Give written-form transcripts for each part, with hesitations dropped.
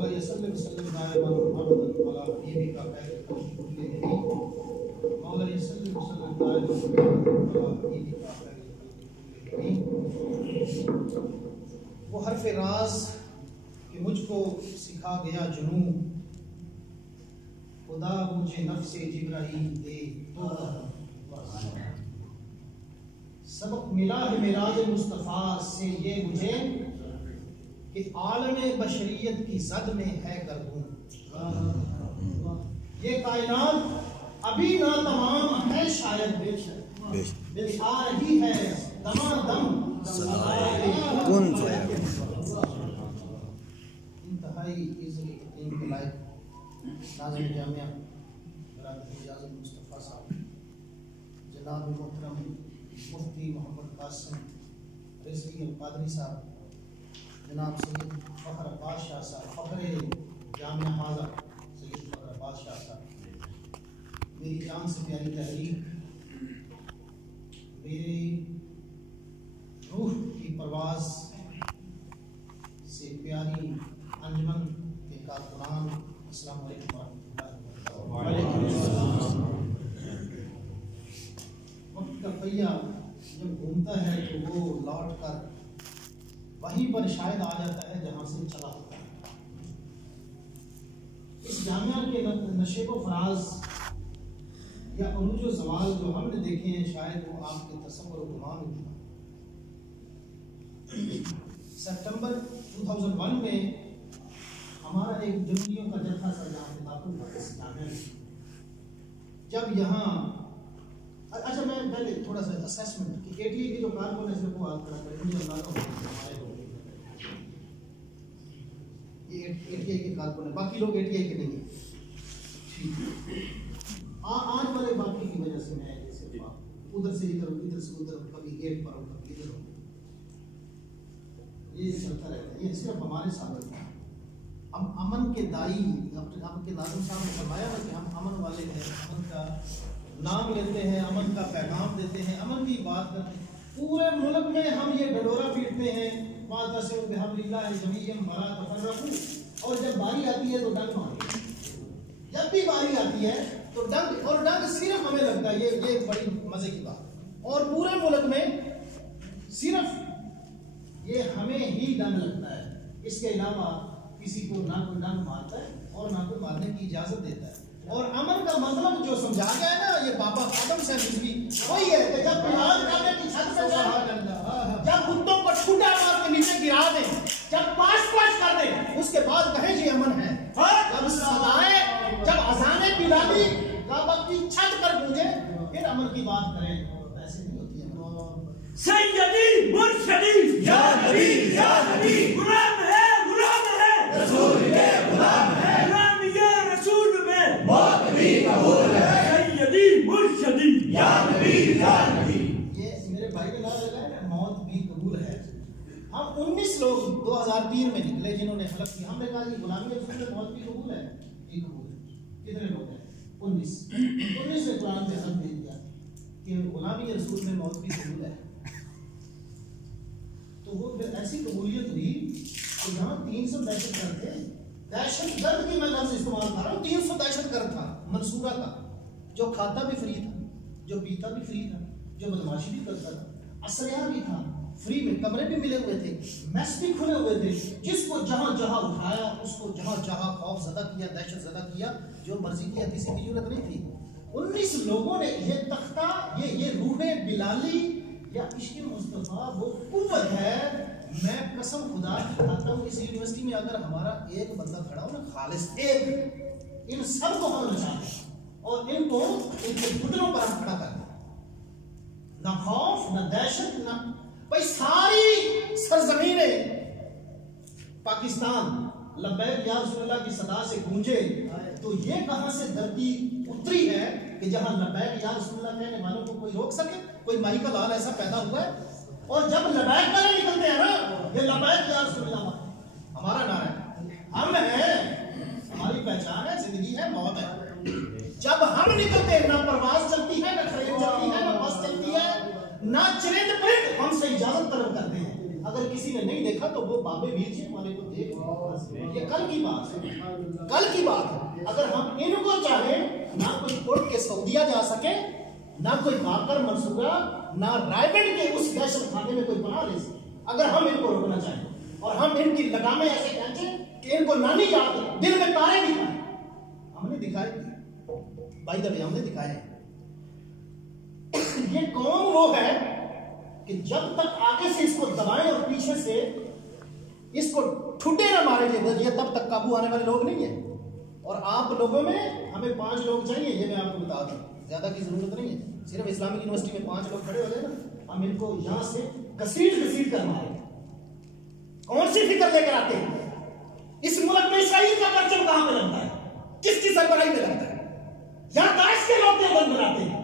مولا صلی اللہ علیہ وسلم علی حبیبک خیر الخلق کلہم مولا صلی اللہ علیہ وسلم علی حبیبک خیر الخلق کلہم. وہ حرف راز کہ مجھ کو سکھا گیا جنوں خدا مجھے نفس جبرائیل دے تو سبق ملا ہے معراج مصطفیٰ سے یہ مجھے کہ عالم بشریت کی زد میں ہے گردوں. یہ کائنات ابھی نا تمام ہے شاید آ رہی ہے دمادم کن انتہائی ایزلی انقلاب ناظم جامعہ برادر اجازت مصطفیٰ صاحب جناب محترم مفتی محمد قاسم رضوی القادری صاحب جناب سید فخر عباس شاہ صاحب فخر جامعہ حاضر سید فخر عباس شاہ صاحب میری جان سے پیاری تحریک میری روح کی پرواز سے پیاری انجمن کے کارکنان السلام علیکم ورحمۃ اللہ. وقت کا پہیہ جب گھومتا ہے تو وہ لوٹ کر وہیں پر شاید آ جاتا ہے جہاں سے چلا ہوتا ہے. اس جامعہ کے نشیب و فراز یا عروج و زوال جو ہم نے دیکھے ہیں شاید وہ آپ کے تصور و گمان میں تھا. سپٹمبر 2001 میں ہمارا ایک جنوبیوں کا جتھا سر جہاں سے داخل ہوا اس جامعہ میں. جب یہاں اچھا میں پہلے تھوڑا سا اسیسمنٹ کہ کے ٹی اے کے جو کارکن ہے صرف وہ آپ کھڑا کریں مجھے اندازہ ہمارے لوگ یہ اے ٹی آئی کے کارکن ہیں باقی لوگ اے ٹی آئی کے نہیں ہیں. آج والے باقی کی وجہ سے میں جیسے ادھر سے ادھر سے ادھر کبھی گیٹ پر ہوں کبھی ادھر ہوں یہ چلتا رہتا ہے. یہ صرف ہمارے ساتھ ہے. ہم امن کے دائی آپ کے ناظم صاحب نے فرمایا نا کہ ہم امن والے ہیں امن کا نام لیتے ہیں امن کا پیغام دیتے ہیں امن کی بات کرتے ہیں. پورے ملک میں ہم یہ ڈڈورا پیٹتے ہیں معتصم بحبل اللہ جمیعا ولا تفرقوا اور جب باری آتی ہے تو ڈنگ مارتے ہیں. جب بھی باری آتی ہے تو ڈنگ اور ڈنگ صرف ہمیں لگتا ہے یہ بڑی مزے کی بات. اور پورے ملک میں صرف یہ ہمیں ہی ڈنگ لگتا ہے. اس کے علاوہ کسی کو نہ کوئی ڈنگ مارتا ہے اور نہ کوئی مارنے کی اجازت دیتا ہے. اور امن کا مطلب جو سمجھا گیا ہے نا یہ بابا خاتم سے رضوی وہی ہے کہ جب بلال کعبے کی چھت پہ جائیں جب کتوں کو ٹھوٹا مار کے نیچے گرا دیں جب پاش کر دیں اس کے بعد کہیں جی امن ہے. جب صدائیں جب اذانیں بلالی کعبہ کی چھت پر گونجے پھر امن کی بات کریں. ایسے نہیں ہوتی ہے. سیدی مرشدی یا نبی غلام ہے رسول کے غلام ہے غلام یہ رسول میں موت بھی قبول ہے. سیدی مرشدی یا نبی یہ میرے بھائی کا نام لگا ہے موت بھی قبول ہے. ہم 19 لوگ 2003 میں نکلے جنہوں نے حلف کی. ہم نے کہا کہ غلامی رسول میں موت بھی قبول ہے. یہ قبول ہے. کتنے لوگ ہیں 19 نے قرآن میں حلف دے دیا کہ غلامی رسول میں موت بھی قبول ہے. تو وہ ایسی قبولیت ہوئی کہ یہاں 300 دہشت گرد تھے. دہشت گرد کی میں لفظ استعمال کر رہا ہوں. 300 دہشت گرد تھا منصورہ کا جو کھاتا بھی فری تھا جو پیتا بھی فری تھا جو بدماشی بھی کرتا تھا. اسلحہ بھی تھا فری میں کمرے بھی ملے ہوئے تھے میس بھی کھلے ہوئے تھے. جس کو جہاں جہاں اٹھایا اس کو جہاں جہاں خوف زدہ کیا دہشت زدہ کیا. جو مرضی کیا کسی کی ضرورت نہیں تھی. 19 لوگوں نے یہ تختہ یہ روح بلالی یا عشق مصطفیٰ وہ قوت ہے. میں قسم خدا کی کھاتا ہوں اس یونیورسٹی میں اگر ہمارا ایک بندہ کھڑا ہو نا خالص ایک ان سب کو ہم نچا دیں اور ان کو ان کے گھٹنوں پر ہم کھڑا کر دیں. نہ خوف نہ دہشت نہ بھائی ساری سرزمینیں پاکستان لبیک یا رسول اللہ کی صدا سے گونجے. تو یہ کہاں سے دھرتی اتری ہے کہ جہاں لبیک یا رسول اللہ کہنے والوں کو کوئی روک سکے. کوئی مائی کا لال ایسا پیدا ہوا ہے. اور جب لبیک والے نکلتے ہیں نا یہ لبیک یا رسول اللہ ہمارا نعرہ ہے. ہم ہیں ہماری پہچان ہے زندگی ہے موت ہے. جب ہم نکلتے ہیں نہ پرواز چلتی ہے نہ ٹرین چلتی ہے نہ بس چلتی ہے نہ چرند پرند ہم سے اجازت طلب کرتے ہیں. اگر کسی کسی نے نہیں دیکھا تو وہ بابے ویر جی ہمارے کو دیکھ لیں. یہ کل کی بات ہے, کل کی بات ہے. اگر ہم ان کو چاہیں, نہ کوئی اڑ کے سعودیہ جا سکے, نہ کوئی باقر منصورہ, نہ رائبڈ کے اس دہشت خانے میں کوئی پناہ لے سکے. اگر ہم ان کو روکنا چاہیں اور ہم ان کی لگامیں ایسے کھینچیں کہ ان کو نہ نہیں یاد, دل میں تارے دکھائیں. ہم نے دکھائے بھائی دبی, ہم نے دکھائے. یہ قوم وہ ہے کہ جب تک آگے سے اس کو دبائیں اور پیچھے سے اس کو ٹھٹے نہ مارے یہ تب تک قابو آنے والے لوگ نہیں ہیں. اور آپ لوگوں میں ہمیں 5 لوگ چاہیے, یہ میں آپ کو بتا دوں, زیادہ کی ضرورت نہیں ہے. صرف اسلامک یونیورسٹی میں 5 لوگ کھڑے ہو گئے نا, ہم ان کو یہاں سے گھسیٹ کر مارے. کون سی فکر لے کر آتے ہیں؟ اس ملک میں اسرائیل کا پرچم کہاں پہ لگتا ہے؟ کس کی سربراہی میں لگتا ہے؟ یہاں داعش کے لوگ دیوبند بناتے ہیں,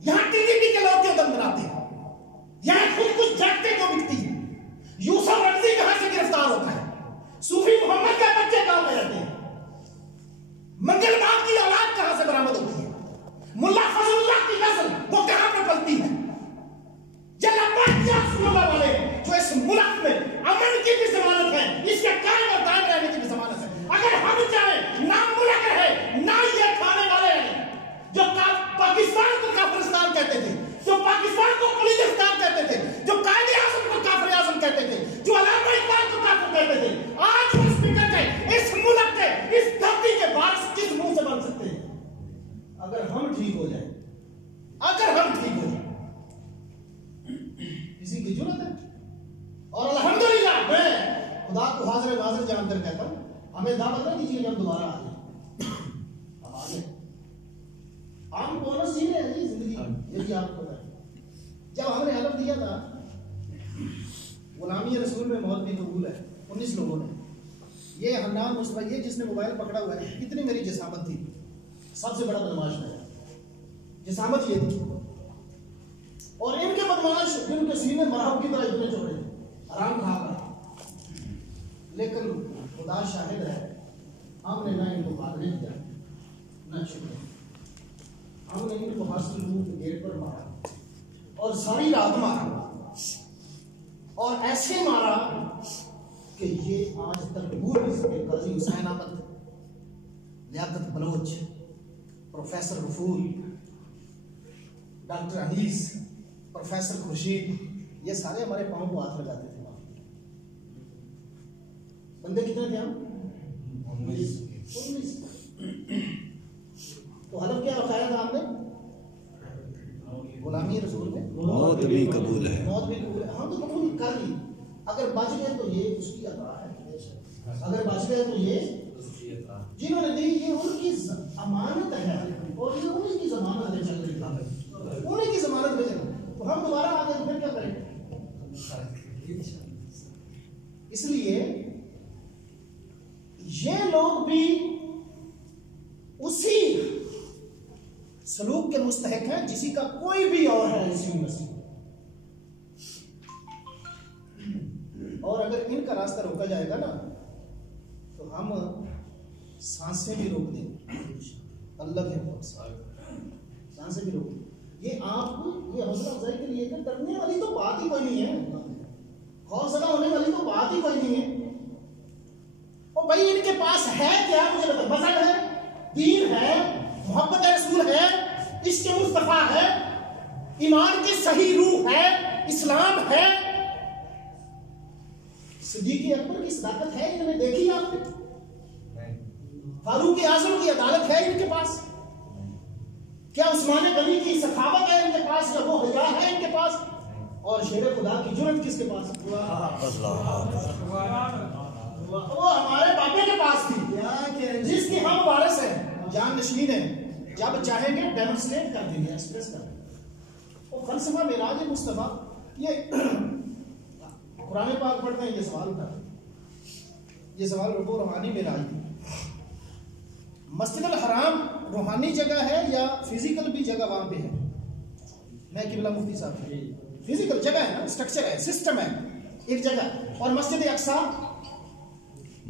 یہاں TTP کے لوگ دیوبند بناتے ہیں, یہاں خود کچھ جاگتے کو بکتی ہے. یوسف رمزی کہاں سے گرفتار ہوتا ہے؟ صوفی محمد کے بچے کہاں پہ رہتے ہیں؟ منگل باغ کی اولاد کہاں سے برآمد ہوتی ہے؟ ملا فضل اللہ کی نسل وہ کہاں پہ پلتی ہے؟ والے جو اس ملک میں امن کی بھی ضمانت ہے, اس کے قائم اور دائم رہنے کی بھی ضمانت ہے. اگر ہم چاہیں نہ ملک رہے نہ یہ کھانے والے رہے, جو پاکستان کو کافرستان کہتے تھے, جو پاکستان کو بلوچستان کہتے تھے, جو قائد اعظم کو کافر اعظم کہتے تھے, جو علامہ اقبال کو کافر کہتے تھے, آج وہ اسپیکر کے, اس ملک کے, اس دھرتی کے وارث کس منہ سے بن سکتے ہیں؟ اگر ہم ٹھیک ہو جائیں, اگر ہم ٹھیک ہو جائیں, کسی کی ضرورت ہے. اور الحمدللہ میں خدا کو حاضر جان کر کہتا ہوں, ہمیں دعوت نہ دیجیے کہ ہم دوبارہ آ جائیں. ہم آ گئے, ہم بونس جی رہے ہیں زندگی, یہ بھی آپ کو پتا ہے. جب ہم نے حلف دیا تھا غلامی رسول میں موت بھی قبول ہے, 19 لوگوں نے, یہ حنان مصطفی, یہ جس نے موبائل پکڑا ہوا ہے, اتنی میری جسامت تھی, سب سے بڑا بدماش ہے, جسامت یہ تھی. اور ان کے بدماش ان کے سینے مرہم کی طرح اتنے چوڑے, آرام کھا کر, لیکن خدا شاہد ہے, ہم نے نہ ان کو قاتل کیا نہ چھپا. ہم نے ان کو حاصل روح کے گیٹ پر مارا اور ساری رات مارا, اور ایسے مارا کہ یہ آج تک بھول نہیں سکے. قاضی حسین احمد, لیاقت بلوچ, پروفیسر غفور, ڈاکٹر انیس, پروفیسر خورشید, یہ سارے ہمارے پاؤں کو ہاتھ لگاتے تھے. بندے کتنے تھے ہم؟ 19. تو حلف کیا بتایا تھا آپ نے؟ غلامی رسول میں موت بھی قبول ہے, موت بھی قبول ہے. ہم تو قبول کر لی. اگر بچ گئے تو یہ اس کی عطا ہے, اگر بچ گئے تو یہ جنہوں نے دی, یہ ان کی امانت ہے, اور یہ انہیں کی ضمانت ہے, چل رہی ہے انہیں کی ضمانت میں چل. تو ہم دوبارہ آگے تو پھر کیا کریں؟ اس لیے یہ لوگ بھی اسی سلوک کے مستحق ہیں جسی کا کوئی بھی اور ہے اسی یونیورسٹی. اور اگر ان کا راستہ روکا جائے گا نا تو ہم سانسیں بھی روک دیں گے, اللہ کے حکم سے سانسیں بھی روک دیں. یہ آپ یہ حوصلہ افزائی کے لیے کہ ڈرنے والی تو بات ہی کوئی نہیں ہے, خوف زدہ ہونے والی تو بات ہی کوئی نہیں ہے. اور بھائی ان کے پاس ہے کیا؟ مجھے بتا, مذہب ہے, دین ہے, محبت رسول ہے, عشق مصطفیٰ ہے, ایمان کی صحیح روح ہے, اسلام ہے, صدیق اکبر کی صداقت ہے, انہوں نے دیکھی آپ نے, فاروق اعظم کی عدالت ہے ان کے پاس, کیا عثمان غنی کی سخاوت ہے ان کے پاس, یا وہ حیا ہے ان کے پاس, اور شیر خدا کی جرأت کس کے پاس؟ وہ ہمارے پاپے کے پاس تھی جس کی ہم وارث ہیں, جان نشین ہیں. جب چاہیں گے ڈیمونسٹریٹ کر دیں گے, ایکسپریس کر دیں گے. وہ فلسفہ معراج مصطفیٰ, یہ قرآن پاک پڑھتے ہیں, یہ سوال اٹھا, یہ سوال رکو روحانی معراج تھی. مسجد الحرام روحانی جگہ ہے یا فزیکل بھی جگہ وہاں پہ ہے؟ میں قبلہ مفتی صاحب, فزیکل جگہ ہے نا, اسٹرکچر ہے, سسٹم ہے, ایک جگہ. اور مسجد اقصی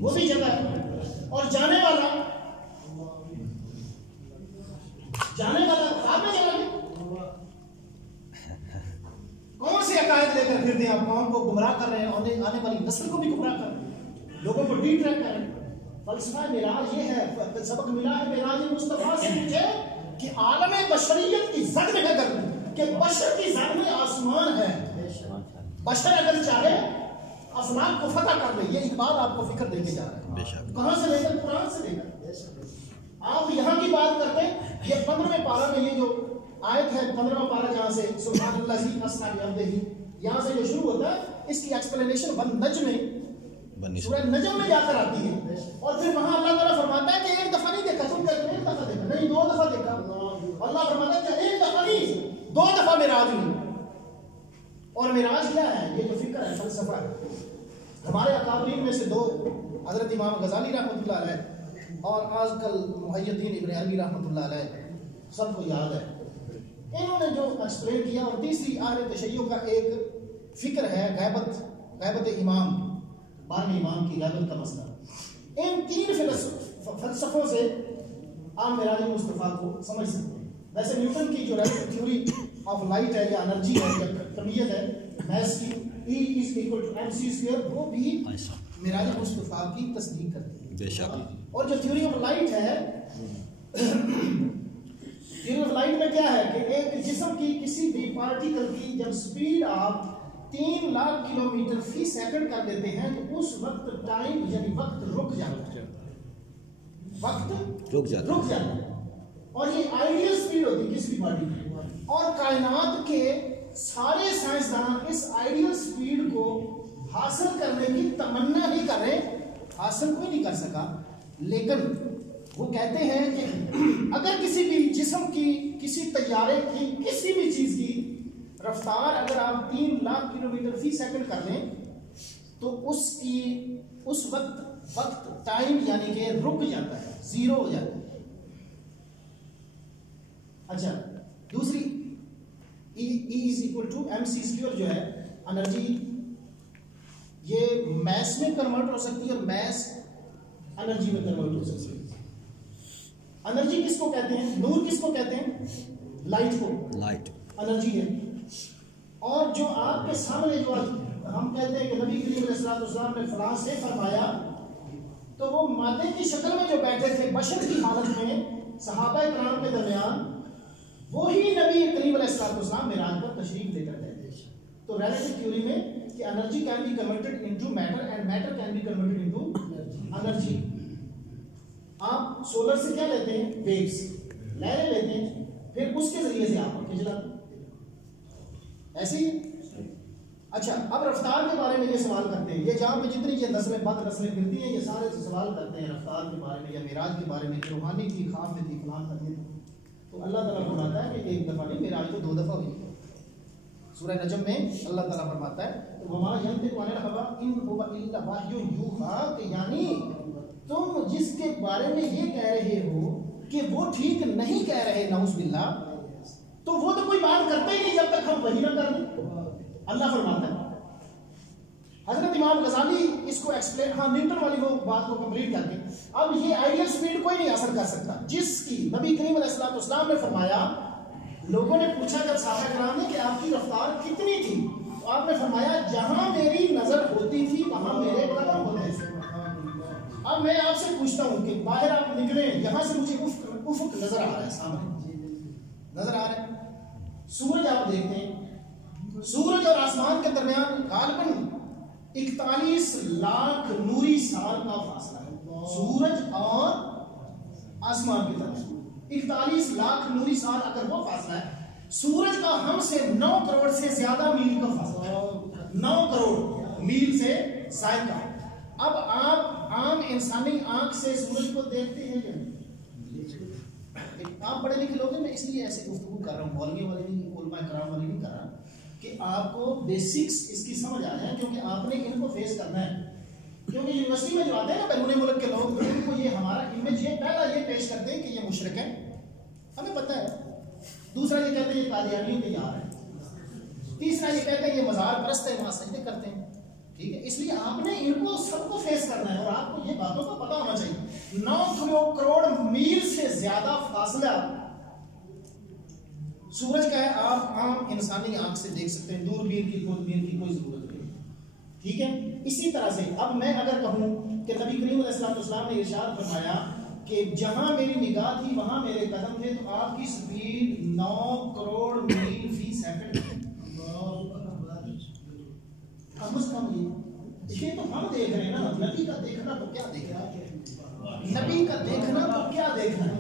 وہ بھی جگہ ہے, اور جانے والا آپ نے جگہ کون سے عقائد لے کر پھرتے ہیں, آپ قوم کو گمراہ کر رہے ہیں, اور نسل کو بھی گمراہ کر رہے ہیں، لوگوں کو ڈی ٹریک کر رہے ہیں۔ فلسفہ معراج یہ ہے، سبق ملا ہے معراج مصطفیٰ سے مجھے کہ عالم بشریت کی زد میں کر دوں کہ بشر کی زد میں آسمان ہے، بشر اگر چاہے افلاک کو فتح کر لے۔ یہ اقبال آپ کو فکر دے کے جا رہا ہے، کہاں سے لے کر؟ قرآن سے لے کر۔ آپ یہاں کی بات کرتے ہیں، یہ 15ویں پارہ میں یہ جو آیت ہے 15واں پارہ جہاں سے سبحان اللہ ذی اسنا بعبدہ، یہاں سے جو شروع ہوتا ہے اس کی ایکسپلینیشن والنجم میں سورہ نجم میں جا کر آتی ہے، اور پھر وہاں اللہ تعالیٰ فرماتا ہے کہ ایک دفعہ نہیں دیکھا تم، کہتے ایک دفعہ دیکھا نہیں 2 دفعہ دیکھا۔ اللہ فرماتا ہے کہ ایک دفعہ نہیں 2 دفعہ معراج ہوئی۔ اور معراج کیا ہے؟ یہ جو فکر ہے، فلسفہ ہے۔ ہمارے اکابرین میں سے 2 حضرت امام غزالی رحمۃ اللہ علیہ اور آج کل محی الدین ابن عربی رحمۃ اللہ علیہ، سب کو یاد ہے انہوں نے جو ایکسپلین کیا۔ اور تیسری اہل تشیع کا ایک فکر ہے غیبت امام، 12ویں امام کی غیبت کا مسئلہ۔ ان 3 فلسفوں سے آپ معراج مصطفیٰ کو سمجھ سکتے ہیں۔ ویسے نیوٹن کی جو تھیوری آف لائٹ ہے یا انرجی ہے یا کمیت ہے میتھس کی، E is equal to mc²، وہ بھی معراج مصطفیٰ کی تصدیق کرتی ہے۔ بے شک۔ اور جو تھیوری آف لائٹ ہے، تھیوری آف لائٹ میں کیا ہے کہ ایک جسم کی کسی بھی پارٹیکل کی جب سپیڈ آپ 3 لاکھ کلومیٹر فی سیکنڈ کر دیتے ہیں تو اس وقت ٹائم یعنی وقت رک جاتا ہے، وقت رک جاتا ہے۔ اور یہ آئیڈیل سپیڈ ہوتی ہے کسی بھی پارٹیکل کی، اور کائنات کے سارے سائنسدان اس آئیڈیل سپیڈ کو حاصل کرنے کی تمنا ہی کر رہے، حاصل کوئی نہیں کر سکا۔ لیکن وہ کہتے ہیں کہ اگر کسی بھی جسم کی، کسی طیارے کی، کسی بھی چیز کی رفتار اگر آپ 3 لاکھ کلومیٹر فی سیکنڈ کر لیں تو اس وقت ٹائم یعنی کہ رک جاتا ہے، 0 ہو جاتا ہے۔ اچھا، دوسری E is equal to mc² جو ہے انرجی، یہ میس میں کنورٹ ہو سکتی ہے اور میس انرجی میں کنورٹ ہو سکتی ہے۔ انرجی کس کو کہتے ہیں؟ نور کس کو کہتے ہیں؟ لائٹ کو، لائٹ انرجی ہے۔ اور جو آپ کے سامنے جو ہم کہتے ہیں کہ نبی کریم علیہ السلام نے فلاں سے فرمایا، تو وہ مادے کی شکل میں جو بیٹھے تھے بشر کی حالت میں صحابہ کرام کے درمیان، وہی نبی کریم علیہ السلام معراج پر تشریف لے کر گئے تھے۔ تو ریلیٹیو تھیوری میں کہ energy can be converted into matter and matter can be converted into energy. آپ سولر سے کیا لیتے ہیں؟ ویوز، لہریں لیتے ہیں، پھر اس کے ذریعے سے آپ کو کھینچ لاتے ہیں، ایسے ہی۔ اچھا، اب رفتار کے بارے میں یہ سوال کرتے ہیں، یہ جہاں پہ جتنی یہ نسلیں بد نسلیں پھرتی ہیں، یہ سارے سوال کرتے ہیں رفتار کے بارے میں یا معراج کے بارے میں، کہ روحانی تھی، خواب میں تھی، فلاں کرتے تھے۔ تو اللہ تعالیٰ فرماتا ہے کہ ایک دفعہ نہیں، معراج تو 2 دفعہ ہوئی۔ سورہ نجم میں اللہ تعالیٰ فرماتا ہے وما ينطق عن الهوى ان هو الا وحی یوحی، کہ یعنی تم جس کے بارے میں یہ کہہ رہے ہو کہ وہ ٹھیک نہیں کہہ رہے، نعوذ باللہ، تو وہ تو کوئی بات کرتے ہی نہیں جب تک ہم وحی نہ کر دیں۔ اللہ فرماتا ہے۔ حضرت امام غزالی اس کو ایکسپلین، ہاں نیوٹن والی وہ بات کو کمپلیٹ کر کے، اب یہ آئیڈیل سپیڈ کوئی نہیں حاصل کر سکتا جس کی نبی کریم علیہ السلام نے فرمایا۔ لوگوں نے پوچھا جب صحابہ کرام نے کہ آپ کی رفتار کتنی تھی، تو آپ نے فرمایا جہاں میری نظر ہوتی تھی وہاں میرے قدم ہوتے تھے۔ اب میں آپ سے پوچھتا ہوں کہ باہر آپ نکلے، یہاں سے مجھے افق نظر آ رہا ہے، سامنے نظر آ رہا ہے، سورج آپ دیکھتے ہیں، سورج اور آسمان کے درمیان غالباً 41 لاکھ نوری سال کا فاصلہ ہے، سورج اور آسمان کی طرف 41 لاکھ نوری سال اگر وہ فاصلہ ہے، سورج کا ہم سے 9 کروڑ سے زیادہ میل کا فاصلہ ہے، 9 کروڑ میل سے زائد کا۔ اب آپ عام انسانی آنکھ سے سورج کو دیکھتے ہیں یا نہیں؟ آپ پڑھے لکھے لوگ ہیں، میں اس لیے ایسے گفتگو کر رہا ہوں، مولوی والے نہیں، علماء کرام والے نہیں کر رہا، کہ آپ کو بیسکس اس کی سمجھ آ جائے، کیونکہ آپ نے ان کو فیس کرنا ہے۔ کیونکہ یونیورسٹی میں جو آتے ہیں نا بیرون ملک کے لوگ، ان کو یہ ہمارا امیج یہ پہلا یہ پیش کرتے ہیں کہ یہ مشرک ہے، ہمیں پتہ ہے۔ دوسرا یہ کہتے ہیں یہ قادیانیوں کے یار ہے، تیسرا یہ کہتے ہیں یہ مزار پرست ہے، وہاں سجدے کرتے ہیں، ٹھیک ہے۔ اس لیے آپ نے ان کو سب کو فیس کرنا ہے، اور آپ کو یہ باتوں کا پتہ ہونا چاہیے۔ 9 کروڑ میل سے زیادہ فاصلہ سورج کا ہے، آپ عام انسانی آنکھ سے دیکھ سکتے ہیں، دوربین کی کوئی ضرورت نہیں۔ ٹھیک ہے. اسی طرح سے اب میں اگر کہوں کہ نبی کریم علیہ السلام نے ارشاد فرمایا کہ جہاں میری نگاہ تھی وہاں میرے قدم تھے، تو آپ کی سپیڈ 9 کروڑ میل فی سیکنڈ. کم از کم یہ تو ہم دیکھ رہے ہیں نا. نبی کا دیکھنا تو کیا دیکھ رہا ہے، نبی کا دیکھنا تو کیا دیکھنا ہے.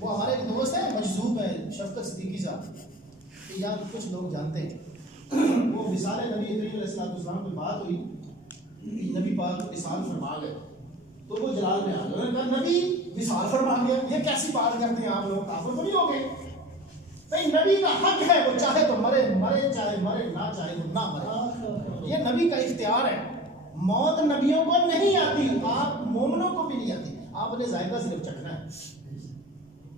وہ ہمارے ایک دوست ہے مجذوب ہے شفقت صدیقی صاحب، یا کچھ لوگ جانتے ہیں، وہ وصال نبی کریم علیہ السلام کی بات ہوئی، نبی پاک وصال فرما گئے، تو وہ جلال میں آ گئے. انہوں نے کہا نبی وصال فرما گیا، یہ کیسی بات کرتے ہیں آپ لوگ، کافر تو نہیں ہو گئے؟ بھائی نبی کا حق ہے، وہ چاہے تو مرے مرے، چاہے مرے نہ چاہے وہ نہ مرے. یہ نبی کا اختیار ہے. موت نبیوں کو نہیں آتی، آپ مومنوں کو بھی نہیں آتی. آپ نے ذائقہ صرف چکھنا ہے.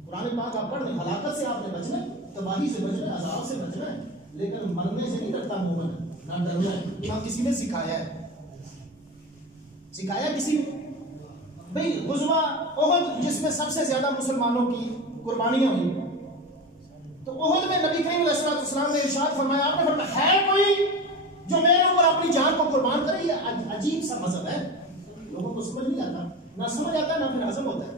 قرآن پاک آپ پڑھ رہے ہیں، ہلاکت سے آپ نے بچنا ہے، تباہی سے بچنا ہے، عذاب سے بچنا ہے، لیکن مرنے سے نہیں ڈرتا مومن، نہ ڈرنا ہے. نہ کسی نے سکھایا ہے، سکھایا کسی نے؟ بھئی غزوہ احد جس میں سب سے زیادہ مسلمانوں کی قربانیاں ہوئی، تو احد میں نبی کریم علیہ السلام نے ارشاد فرمایا، آپ نے فرمایا ہے کوئی جو میرے اوپر اپنی جان کو قربان کرے؟ یہ عجیب سا مذہب ہے، لوگوں کو سمجھ نہیں آتا، نہ سمجھ آتا نہ پھر ہضم ہوتا ہے.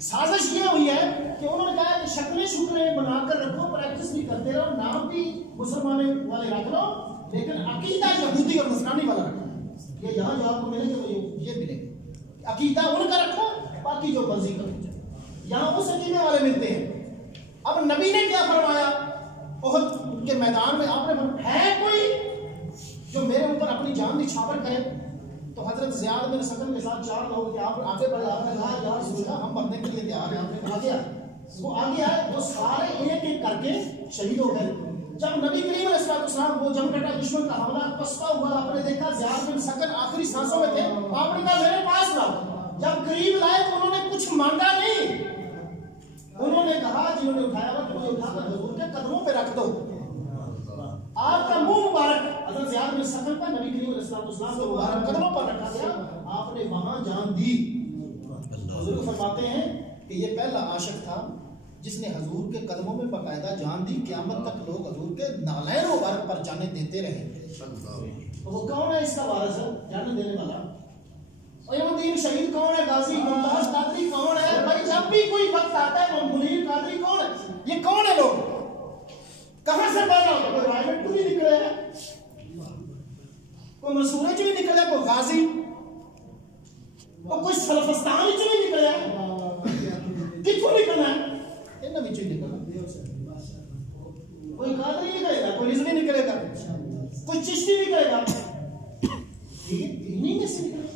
سازش یہ ہوئی ہے کہ انہوں نے کہا کہ شکلیں شکلیں بنا کر رکھو، پریکٹس بھی کرتے رہو، نام بھی مسلمان والے رکھ لو، لیکن عقیدہ یہودی اور نصرانی والا رکھنا. یہ یہاں جو آپ کو ملے گا وہ یہ ملے گا، عقیدہ ان کا رکھو، باقی جو مرضی کرو. یہاں اس عقیدے والے ملتے ہیں. اب نبی نے کیا فرمایا احد کے میدان میں؟ آپ نے فرمایا ہے کوئی جو میرے اوپر اپنی جان نچھاور کرے؟ تو حضرت زیاد بن سکن کے ساتھ 4 لوگ تھے. آپ آگے بڑھے، آپ نے کہا یا رسول اللہ ہم مرنے کے لیے تیار ہیں. آپ نے کہا گیا وہ آگے آئے، وہ سارے ایک ایک کر کے شہید ہو گئے. جب نبی کریم علیہ السلام وہ جم کٹا دشمن کا حملہ پسپا ہوا، آپ نے دیکھا زیاد بن سکن آخری سانسوں میں تھے. آپ نے کہا میرے پاس لاؤ. جب قریب لائے تو انہوں نے کچھ مانگا نہیں، انہوں نے کہا جنہوں نے اٹھایا ہوا کہ مجھے اٹھا کر حضور کے قدموں پہ رکھ دو. آپ کا منہ مبارک حضرت زیاد بن سکن پر نبی کریم علیہ السلام کو مبارک قدموں پر رکھا گیا. آپ نے وہاں جان دی. حضور فرماتے ہیں کہ یہ پہلا عاشق تھا جس نے حضور کے قدموں میں باقاعدہ جان دی. قیامت تک لوگ حضور کے نالین مبارک پر جانیں دیتے رہے. وہ کون ہے اس کا وارث ہے جانیں دینے والا؟ الدین شہید کون ہے؟ غازی ممتاز قادری کون ہے؟ بھائی جب بھی کوئی وقت آتا ہے منیر قادری کون ہے؟ یہ کون ہے لوگ؟ کہاں سے پیدا ہوتا؟ کوئی رائمنٹ تو نہیں نکلے ہے، کوئی مسورے جو نہیں نکلے، کوئی غازی، کوئی سلفستان جو نہیں نکلے ہے، کتوں نکلنا ہے؟ انہوں نے چیز نکلنا. کوئی قادری نکلے گا، کوئی رضوی نکلے گا، کوئی چشتی نکلے گا. یہ دینی میں سے نکلے.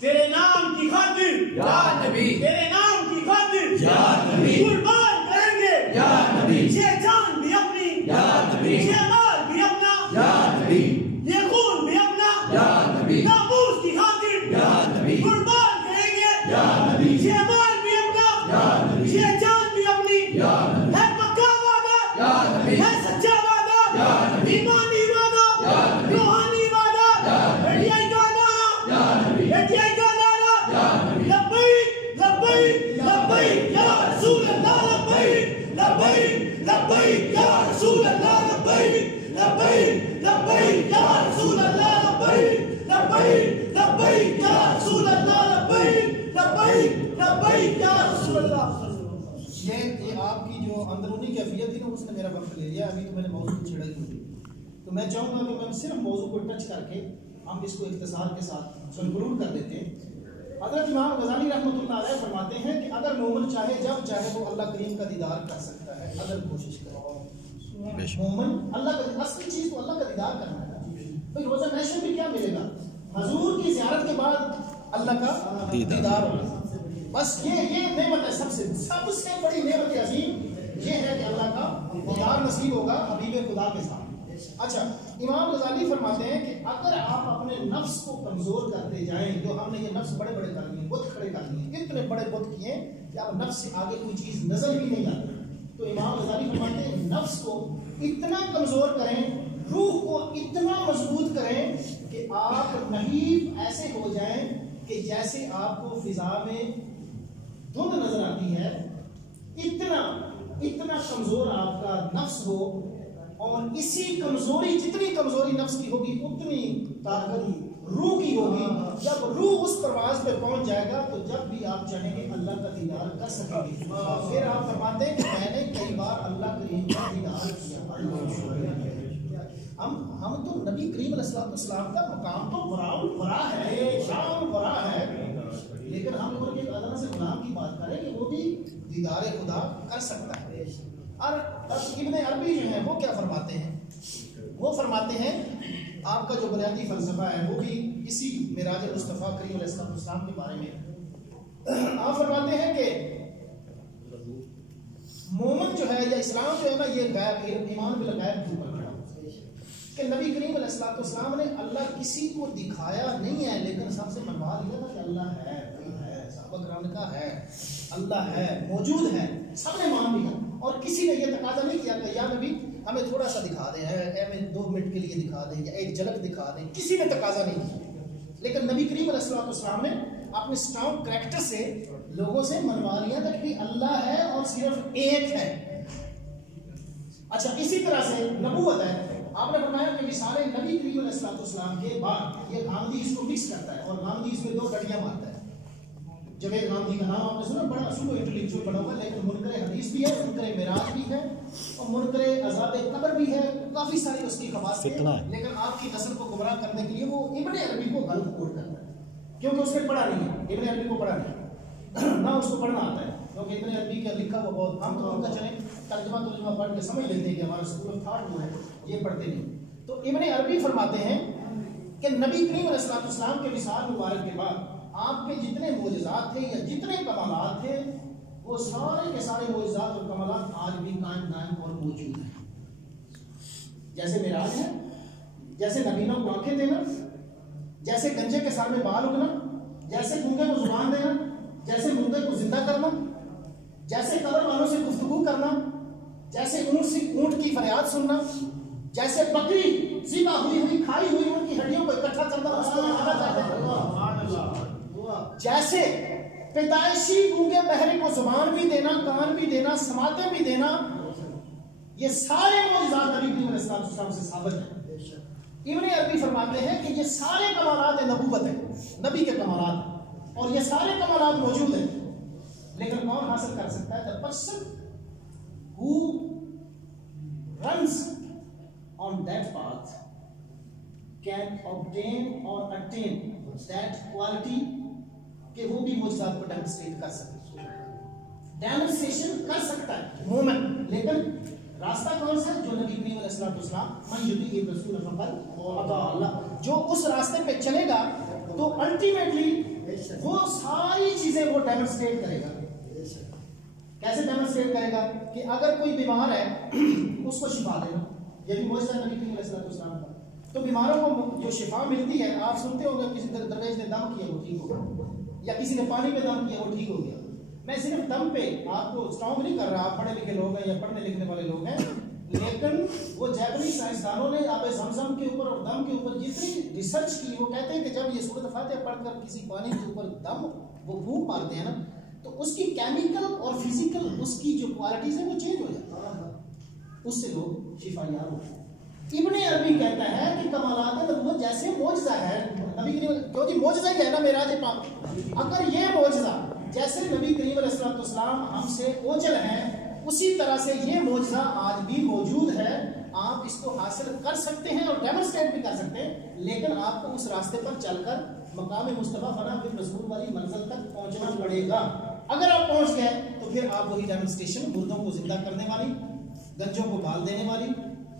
تیرے نام کی خاطر یا نبی، تیرے نام کی خاطر یا نبی قربان کریں گے یا نبی. یہ جان بھی اپنی یا نبی، یہ مال بھی اپنا یا نبی، یہ خون بھی اپنا یا نبی. ناموس کی خاطر یا نبی قربان کریں گے یا نبی. یہ مال بھی اپنا یا نبی، یہ جان بھی اپنی یا نبی. ہے پکا وعدہ یا نبی، ہے سچا وعدہ یا نبی، ایمانی وعدہ یا نبی، روحانی وعدہ یا نبی. لبیک یا رسول اللہ، لبیک لبیک لبیک یا رسول اللہ، لبیک لبیک لبیک یا رسول اللہ، لبیک لبیک لبیک یا رسول اللہ. یہ آپ کی جو اندرونی کیفیت تھی نا اس نے میرا وقت لے لیا. ابھی تو میں نے موضوع کی چھڑائی کی، تو میں چاہوں گا کہ میں صرف موضوع کو ٹچ کر کے ہم اس کو اختصار کے ساتھ کنکلوڈ کر دیتے ہیں. حضرت امام غزالی رحمۃ اللہ علیہ فرماتے ہیں کہ اگر مومن چاہے جب چاہے وہ اللہ کریم کا دیدار کر سکتا ہے اگر کوشش کرے. مومن اللہ کا اصلی چیز تو اللہ کا دیدار کرنا ہے. بھائی روزہ محشر میں کیا ملے گا؟ حضور کی زیارت کے بعد اللہ کا دیدار ہوگا. بس یہ نعمت ہے، سب سے بڑی نعمت عظیم یہ ہے کہ اللہ کا دیدار نصیب ہوگا حبیب خدا کے ساتھ. اچھا، امام غزالی فرماتے ہیں کہ اگر آپ اپنے نفس کو کمزور کرتے جائیں، جو ہم نے یہ نفس بڑے بڑے کر لیے، بت کھڑے کر لیے، اتنے بڑے بت کیے کہ اب نفس سے آگے کوئی چیز نظر ہی نہیں آتی، تو امام غزالی فرماتے ہیں نفس کو اتنا کمزور کریں، روح کو اتنا مضبوط کریں کہ آپ نحیف ایسے ہو جائیں کہ جیسے آپ کو فضا میں دھند نظر آتی ہے. اتنا کمزور آپ کا نفس ہو اور اسی کمزوری، جتنی کمزوری نفس کی ہوگی اتنی طاقت روح کی ہوگی. جب روح اس پرواز پہ پہنچ جائے گا تو جب بھی آپ چاہیں گے اللہ کا دیدار کر سکیں گے. پھر آپ فرماتے ہیں کہ میں نے کئی بار اللہ کریم کا دیدار کیا. ہم تو نبی کریم علیہ السلام کا مقام تو ورا ہے، شام ورا ہے، لیکن ہم ان کے اللہ سے غلام کی بات کریں کہ وہ بھی دیدار خدا کر سکتا ہے. اور ابن عربی جو ہے وہ کیا فرماتے ہیں؟ وہ فرماتے ہیں آپ کا جو بنیادی فلسفہ ہے وہ بھی اسی معراج مصطفیٰ کریم علیہ السلام کے بارے میں. آپ فرماتے ہیں کہ مومن جو ہے یا اسلام جو ہے نا یہ غیب، ایمان بالغیب کے اوپر کھڑا کہ نبی کریم علیہ السلام نے اللہ کسی کو دکھایا نہیں ہے، لیکن سب سے منوا لیا تھا کہ اللہ ہے، صحابہ کرام نے کہا ہے اللہ ہے، موجود ہے، سب نے مان لیا. اور کسی نے یہ تقاضا نہیں کیا کہ یا نبی ہمیں تھوڑا سا دکھا دیں، ہمیں 2 منٹ کے لیے دکھا دیں یا ایک جھلک دکھا دیں، کسی نے تقاضا نہیں کیا. لیکن نبی کریم علیہ السلام نے اپنے اسٹرانگ کریکٹر سے لوگوں سے منوا لیا تھا کہ اللہ ہے اور صرف ایک ہے. اچھا اسی طرح سے نبوت ہے. آپ نے فرمایا کہ مثال نبی کریم علیہ السلام کے بعد یہ غامدی اس کو مکس کرتا ہے اور غامدی اس میں 2 گھڑیاں مارتا ہے. جوید غامدی کا نام آپ نے سنا، بڑا سپر انٹلیکچوئل بنا ہوا، لیکن منکر حدیث بھی ہے، منکر معراج بھی ہے اور منکر عذاب قبر بھی ہے. کافی ساری اس کی خواص ہیں، لیکن آپ کی نسل کو گمراہ کرنے کے لیے وہ ابن عربی کو غلط کوٹ کرتا ہے کیونکہ اس نے پڑھا نہیں ہے. ابن عربی کو پڑھا نہیں، نہ اس کو پڑھنا آتا ہے، کیونکہ ابن عربی کا لکھا ہوا بہت، ہم تو ان کا چلیں ترجمہ پڑھ کے سمجھ لیتے ہیں کہ ہمارا اسکول آف تھاٹ وہ ہے، یہ پڑھتے نہیں. تو ابن عربی فرماتے ہیں کہ نبی کریم علیہ السلام کے وصال مبارک کے بعد آپ کے جتنے معجزات تھے یا جتنے کمالات تھے وہ سارے کے سارے معجزات اور کمالات آج بھی قائم دائم اور موجود ہیں. جیسے معراج ہے، جیسے نبینوں کو آنکھیں دینا، جیسے گنجے کے سر میں بال اگنا، جیسے گونگے کو زبان دینا، جیسے مردے کو زندہ کرنا، جیسے قبر والوں سے گفتگو کرنا، جیسے اونٹ کی فریاد سننا، جیسے بکری ذبح ہوئی کھائی ہوئی ان کی ہڈیوں کو اکٹھا کرنا، اس کو کھانا چاہتے ہیں، جیسے پیدائشی گونگے بہرے کو زبان بھی دینا، کان بھی دینا، سماعتیں بھی دینا، یہ سارے معجزات نبی کریم علیہ السلام سے ثابت ہیں. ابن عربی فرماتے ہیں کہ یہ سارے کمالات نبوت ہیں، نبی کے کمالات ہیں، اور یہ سارے کمالات موجود ہیں، لیکن کون حاصل کر سکتا ہے؟ the person who runs on that path can obtain or attain that quality کہ وہ بھی معجزات کو ڈیمونسٹریٹ کر سکتا ہے، ڈیمونسٹریشن کر سکتا ہے مومن. لیکن راستہ کون سا ہے؟ جو نبی کریم علیہ السلام من یطیع الرسول فقد اطاع اللہ، جو اس راستے پہ چلے گا تو الٹیمیٹلی وہ ساری چیزیں وہ ڈیمونسٹریٹ کرے گا. کیسے ڈیمونسٹریٹ کرے گا؟ کہ اگر کوئی بیمار ہے اس کو شفا دینا، یہ بھی معجزہ نبی کریم علیہ السلام کا. تو بیماروں کو جو شفا ملتی ہے، آپ سنتے ہو گے کسی درویش نے دم کیا وہ ٹھیک ہو گیا، یا کسی نے پانی پہ دم کیا وہ ٹھیک ہو گیا. میں صرف دم پہ آپ کو اسٹرانگ نہیں کر رہا، آپ پڑھے لکھے لوگ ہیں یا پڑھنے لکھنے والے لوگ ہیں، لیکن وہ جیپنی سائنسدانوں نے آب زمزم کے اوپر اور دم کے اوپر جتنی ریسرچ کی، وہ کہتے ہیں کہ جب یہ سورۃ فاتحہ پڑھ کر کسی پانی کے اوپر دم وہ پھونک مارتے ہیں نا، تو اس کی کیمیکل اور فزیکل اس کی جو کوالٹیز ہیں وہ چینج ہو جاتی ہے، اس سے لوگ شفا یاب ہوتے ہیں. ابن عربی کہتا ہے کہ کمالات نبوت جیسے معجزہ ہے نبی کریم، کیونکہ معجزہ ہی ہے نا معراج پاک، اگر یہ معجزہ جیسے نبی کریم علیہ السلام ہم سے اوجل ہیں، اسی طرح سے یہ معجزہ آج بھی موجود ہے. آپ اس کو حاصل کر سکتے ہیں اور ڈیمونسٹریٹ بھی کر سکتے ہیں، لیکن آپ کو اس راستے پر چل کر مقام مصطفیٰ فنا بالرسول والی منزل تک پہنچنا پڑے گا. اگر آپ پہنچ گئے تو پھر آپ وہی ڈیمونسٹریشن، مردوں کو زندہ کرنے والی، گنجوں کو بال دینے والی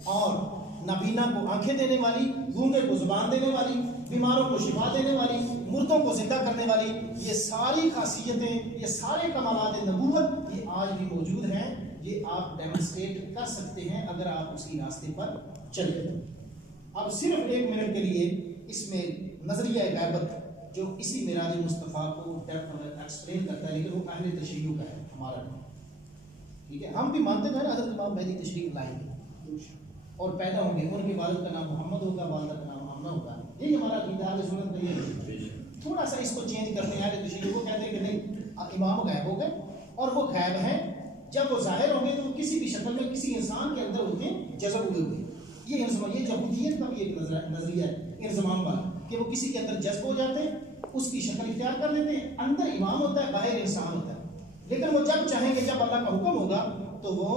اور نابینا کو آنکھیں دینے والی، گونگے کو زبان دینے والی، بیماروں کو شفا دینے والی، مردوں کو زندہ کرنے والی، یہ ساری خاصیتیں، یہ سارے کمالات نبوت یہ آج بھی موجود ہیں. یہ آپ ڈیمونسٹریٹ کر سکتے ہیں اگر آپ اسی راستے پر چلیں. اب صرف 1 منٹ کے لیے اس میں نظریہ غیبت جو اسی معراج مصطفیٰ کو ایکسپلین کرتا ہے، لیکن وہ اہل تشریع کا ہے، ہمارا نہیں. ٹھیک ہے، ہم بھی مانتے ہیں حضرت امام مہدی تشریف لائیں گے اور پیدا ہوں گے، ان کے والد کا نام محمد ہوگا، والدہ کا نام آمنہ ہوگا. یہی ہمارا عقیدہ اہل سنت کا یہ ہے. تھوڑا سا اس کو چینج کرتے ہیں، اہل تشریع کو کہتے ہیں کہ نہیں امام غائب ہو گئے اور وہ غائب ہیں جب وہ ظاہر ہوں گے تو وہ کسی بھی شکل میں کسی انسان کے اندر ہوتے ہیں جذب ہوئے ہوئے. یہ یہودیت کا بھی ایک نظریہ ہے انضمام والا کہ وہ کسی کے اندر جذب ہو جاتے ہیں, اس کی شکل اختیار کر لیتے ہیں, اندر امام ہوتا ہے باہر انسان ہوتا ہے, لیکن وہ جب چاہیں گے جب اللہ کا حکم ہوگا تو وہ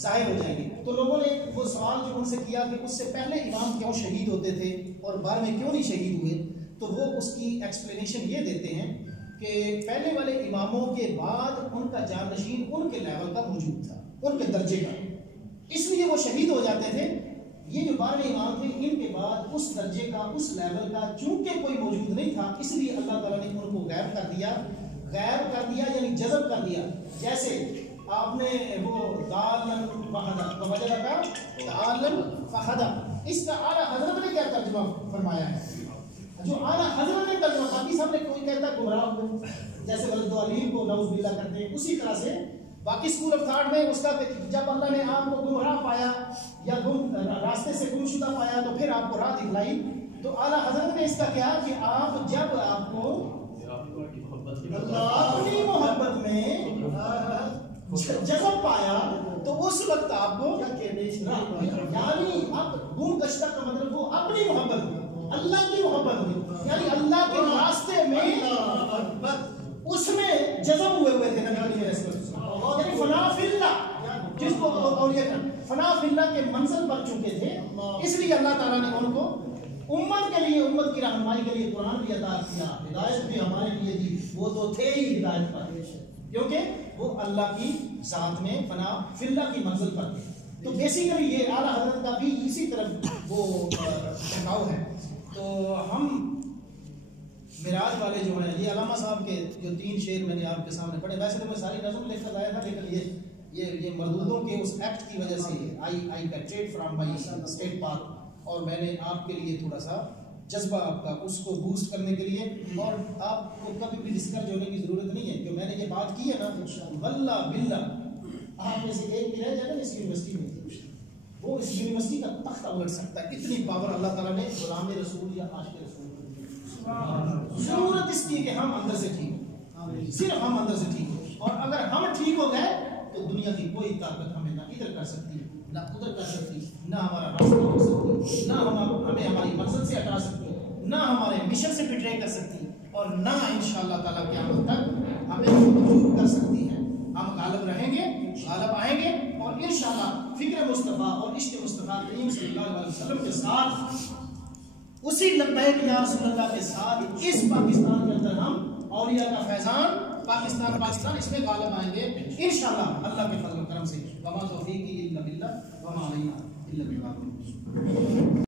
ظاہر ہو جائیں گے. تو لوگوں نے وہ سوال جو ان سے کیا کہ اس سے پہلے امام کیوں شہید ہوتے تھے اور بعد میں کیوں نہیں شہید ہوئے, تو وہ اس کی ایکسپلینیشن یہ دیتے ہیں کہ پہلے والے اماموں کے بعد ان کا جانشین ان کے لیول کا موجود تھا, ان کے درجے کا, اس لیے وہ شہید ہو جاتے تھے. یہ جو 12 امام تھے ان کے بعد اس درجے کا اس لیول کا چونکہ کوئی موجود نہیں تھا, اس لیے اللہ تعالیٰ نے ان کو غائب کر دیا یعنی جذب کر دیا. جیسے آپ نے وہ دالن فہدا کا دالن فہدا, اس کا اعلیٰ حضرت نے کیا ترجمہ فرمایا ہے, جو اعلیٰ حضرت نے ترجمہ, باقی سب نے کوئی کہتا ہے گمراہ ہوئے, جیسے ولدوالین کو نعوذ باللہ کرتے ہیں, اسی طرح سے باقی اسکول آف تھاٹ میں اس کا جب اللہ نے آپ کو گمراہ پایا یا راستے سے گم شدہ پایا تو پھر آپ کو راہ دکھلائی. تو اعلیٰ حضرت نے اس کا کیا کہ آپ جب آپ کو اپنی محبت میں جذب پایا تو اس وقت آپ کو یعنی اب گم گشتہ کا مطلب وہ اپنی محبت اللہ کی محبت ہوئی, یعنی اللہ کے راستے میں اس میں جذب ہوئے تھے نبی علیہ السلام, یعنی فنا فی اللہ, جس کو اولیاء فنا فی اللہ کے منزل پر چکے تھے, اس لیے اللہ تعالیٰ نے ان کو امت کے لیے امت کی رہنمائی کے لیے قرآن بھی عطا کیا, ہدایت بھی ہمارے لیے دی. وہ تو تھے ہی ہدایت پر کیونکہ وہ اللہ کی ذات میں فنا فی اللہ کی منزل پر تھے. تو بیسیکلی یہ اعلیٰ حضرت کا بھی اسی طرف وہ ٹھکاؤ ہے. تو ہم معراج والے جو ہیں یہ علامہ صاحب کے جو 3 شعر میں نے آپ کے سامنے پڑھے, ویسے تو میں ساری نظم لکھ کر لایا تھا لیکن یہ مردودوں کے اس ایکٹ کی وجہ سے آئی بیٹریڈ فرام مائی اسٹیٹ پارک, اور میں نے آپ کے لیے تھوڑا سا جذبہ آپ کا اس کو بوسٹ کرنے کے لیے, اور آپ کو کبھی بھی ڈسکریج ہونے کی ضرورت نہیں ہے کہ میں نے یہ بات کی ہے نا واللہ باللہ آپ میں سے ایک بھی رہ جائے نا اس یونیورسٹی میں, وہ اس یونیورسٹی کا تختہ الٹ سکتا ہے. اتنی پاور اللہ تعالیٰ نے غلام رسول یا عاشق رسول, ضرورت اس کی کہ ہم اندر سے ٹھیک ہو, صرف ہم اندر سے ٹھیک ہو, اور اگر ہم ٹھیک ہو گئے تو دنیا کی کوئی طاقت ہمیں نہ ادھر کر سکتی نہ ادھر کر سکتی, نہ ہمارا راستہ روک سکتی, نہ ہمیں ہماری منزل سے ہٹا سکتی, نہ ہمارے مشن سے بٹرے کر سکتی, اور نہ انشاءاللہ تعالیٰ قیامت تک ہمیں دور کر سکتی ہے. ہم غالب رہیں گے, غالب آئیں گے, اور انشاءاللہ فکر مصطفیٰ اور عشق مصطفیٰ کریم صلی اللہ علیہ وسلم کے ساتھ اسی لبیک یا رسول اللہ کے ساتھ اس پاکستان کے اندر ہم اولیاء کا فیضان پاکستان اس میں غالب آئیں گے انشاءاللہ اللہ کے فضل و کرم سے. وما توفیقی الا باللہ وما علینا الا بالباقی.